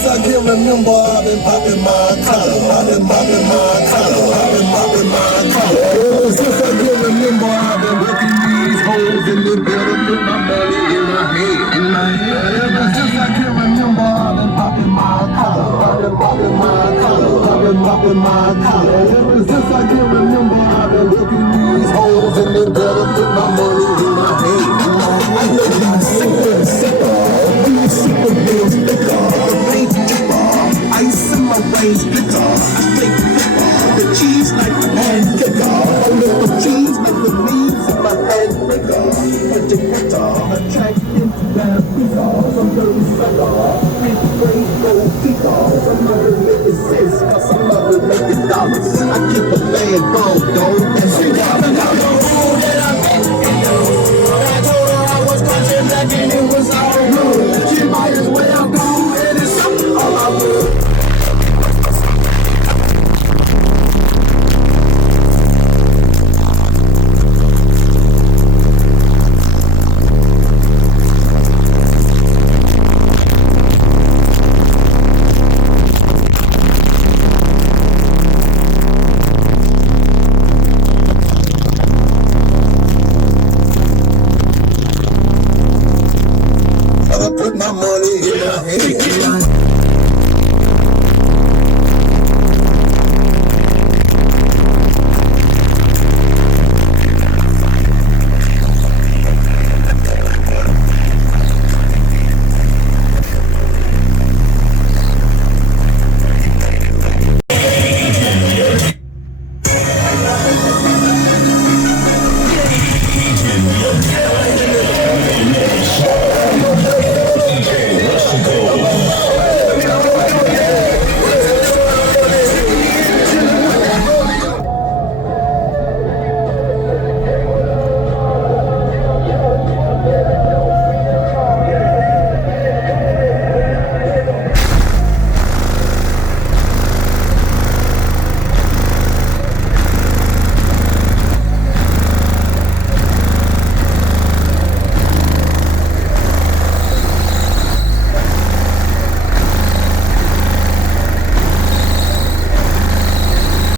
since I can remember, I've been popping my collar. I've been popping my collar. I've been popping my collar. Ever since I can remember, I've been working these holes in the building, put my money in my head, in my head. Ever since I can remember, I've been popping my collar. I've been popping my collar. I've been popping my collar. Ever since I can remember, I've been working these holes in the building, put my money in my head. I know you sicker, sicker. You super real sticker. The paint dipper. Ice in my range flicker. I stay flipper. The cheese like a hand kicker. A little cheese like the leaves in my hand breaker. But you get attracting bad people. Some dirty sucker. Big brain gold people. Some other make it sense. Cause some other make it dollars. I keep a bad bone, though.